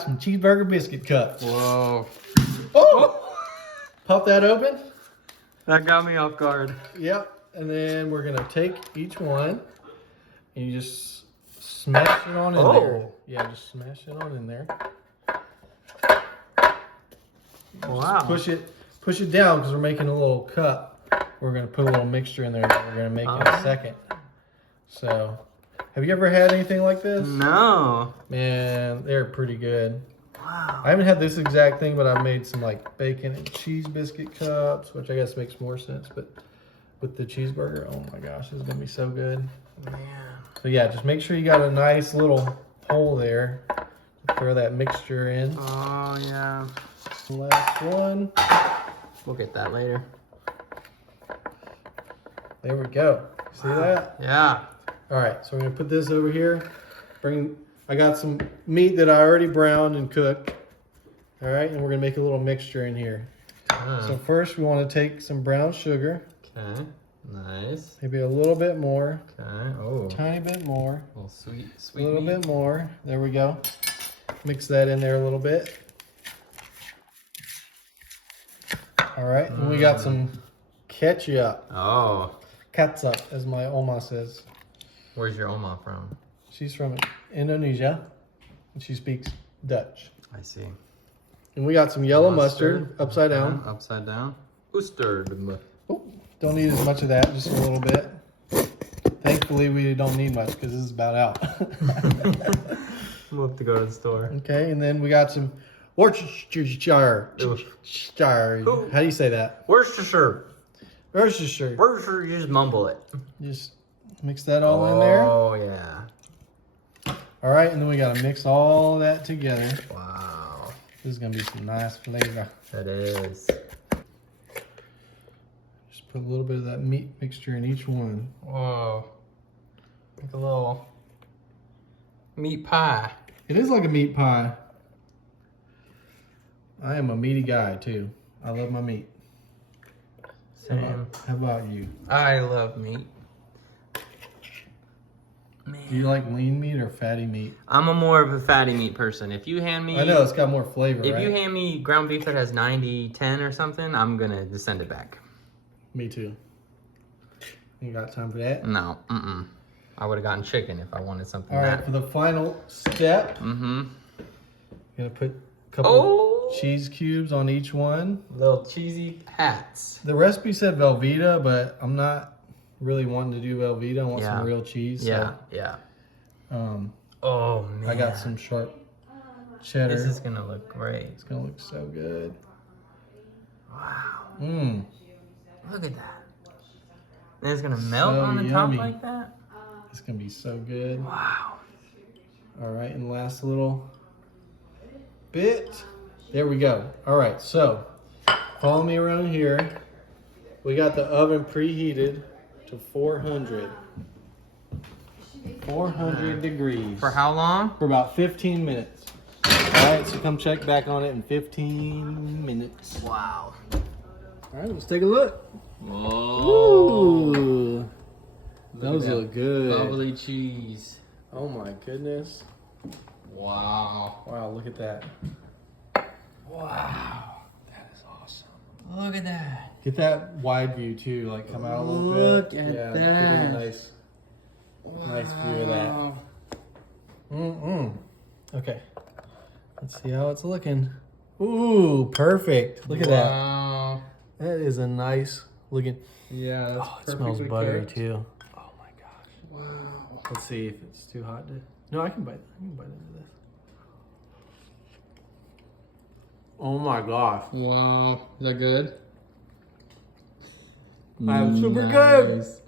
Some cheeseburger biscuit cups. Whoa. Oh! Pop that open. That got me off guard. Yep. And then we're gonna take each one and you just smash it on in there. Yeah, just smash it on in there. Wow. Just push it down because we're making a little cup. We're gonna put a little mixture in there that we're gonna make in a second. So, have you ever had anything like this? No. Man, they're pretty good. Wow. I haven't had this exact thing, but I've made some like bacon and cheese biscuit cups, which I guess makes more sense. But with the cheeseburger, oh my gosh, this is gonna be so good. Man. So yeah, just make sure you got a nice little hole there to throw that mixture in. Oh yeah. Last one. We'll get that later. There we go. See that? Yeah. All right, so we're gonna put this over here. I got some meat that I already browned and cooked. All right, and we're gonna make a little mixture in here. So first we wanna take some brown sugar. Okay, nice. Maybe a little bit more. Okay, oh. Tiny bit more. A little sweet A little meat. bit more. There we go. Mix that in there a little bit. All right, and we got some ketchup. Oh. Ketchup, as my Oma says. Where's your Oma from? She's from Indonesia, and she speaks Dutch. I see. And we got some yellow mustard upside down. Upside down. Mustard. Oh, don't need as much of that, just a little bit. Thankfully, we don't need much because this is about out. We'll have to go to the store. Okay, and then we got some Worcestershire. How do you say that? Worcestershire. Worcestershire. Worcestershire, you just mumble it. Just mix that all in there. Oh, yeah. All right, and then we got to mix all that together. Wow. This is going to be some nice flavor. That is. Just put a little bit of that meat mixture in each one. Whoa. Like a little meat pie. It is like a meat pie. I am a meaty guy, too. I love my meat. Same. How about you? I love meat. Man. Do you like lean meat or fatty meat? I'm more of a fatty meat person. If you hand me... I know, it's got more flavor, If right? you hand me ground beef that has 90-10 or something, I'm going to send it back. Me too. You got time for that? No. I would have gotten chicken if I wanted something All right, that... for the final step, Mm-hmm. you're going to put a couple cheese cubes on each one. Little cheesy hats. The recipe said Velveeta, but I'm not really wanting to do Velveeta. I want some real cheese. Yeah, so, yeah. Oh, man. I got some sharp cheddar. This is going to look great. It's going to look so good. Wow. Mmm. Look at that. And it's going to melt So on the yummy. top like that? It's going to be so good. Wow. All right, and last little bit. There we go. All right, so follow me around here. We got the oven preheated to 400. 400 degrees. For how long? For about 15 minutes. All right, so come check back on it in 15 minutes. Wow. All right, let's take a look. Whoa. Ooh. Those look good. Bubbly cheese. Oh my goodness. Wow. Wow, look at that. Wow. That is awesome. Look at that. Get that wide view too, like come out a little bit. Look at Give you that. a nice view of that. Okay. Let's see how it's looking. Ooh, perfect. Look at that. Wow. That is a nice looking. Yeah, that's Oh, it smells buttery cooked. too. Oh my gosh. Wow. Let's see if it's too hot to. No, I can bite into this. Oh my gosh. Wow. Is that good? I'm super good. Nice.